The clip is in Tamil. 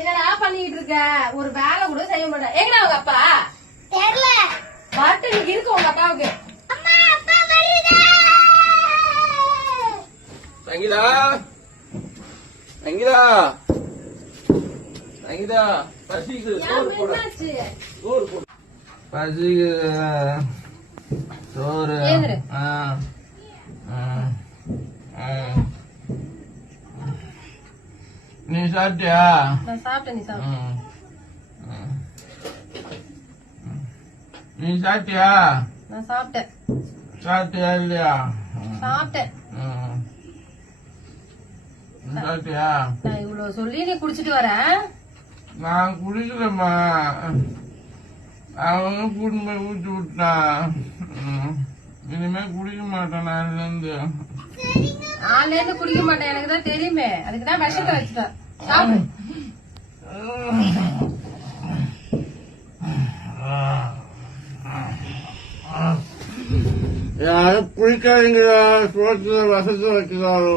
என்னடா பண்ணிட்டு இருக்க? ஒரு வேலை கூட செய்ய மாட்டேன். எங்கடா உங்க அப்பா? தெரியல. வரட்டு நீங்க இருக்கு உங்க அப்பாவுக்கு. அம்மா அப்பா வருதா? சங்கீதா சங்கீதா சங்கீதா பசிக்குது சோறு போடு சோறு போடு பசிக்குது சோறு ஏந்திரு. நீ சாப்பிட்டியா? நான் சாப்பிட்டேன். நீ சாப்பிட்ட? நீ சாப்பிட்டியா? நான் சாப்பிட்டேன். சாப்பிட்டியா இல்லையா? சாப்பிட்டேன். சாப்பிட்டியா? நான் இவ்வளவு சொல்லி நீ குடிச்சிட்டு வர? நான் குடிக்கலம்மா. அவங்க கூட்டு போய் ஊற்றி விட்டான். இனிமே குடிக்க மாட்டேன் நாள்ல இருந்து. நாள்ல இருந்து குடிக்க மாட்டேன், எனக்கு தான் தெரியுமே. அதுக்குதான் விஷத்தை வச்சுட்டேன். சாப்பிடு. யாரும் குடிக்காதீங்களா? சோத்துல விஷத்தை வைக்கிறாங்க.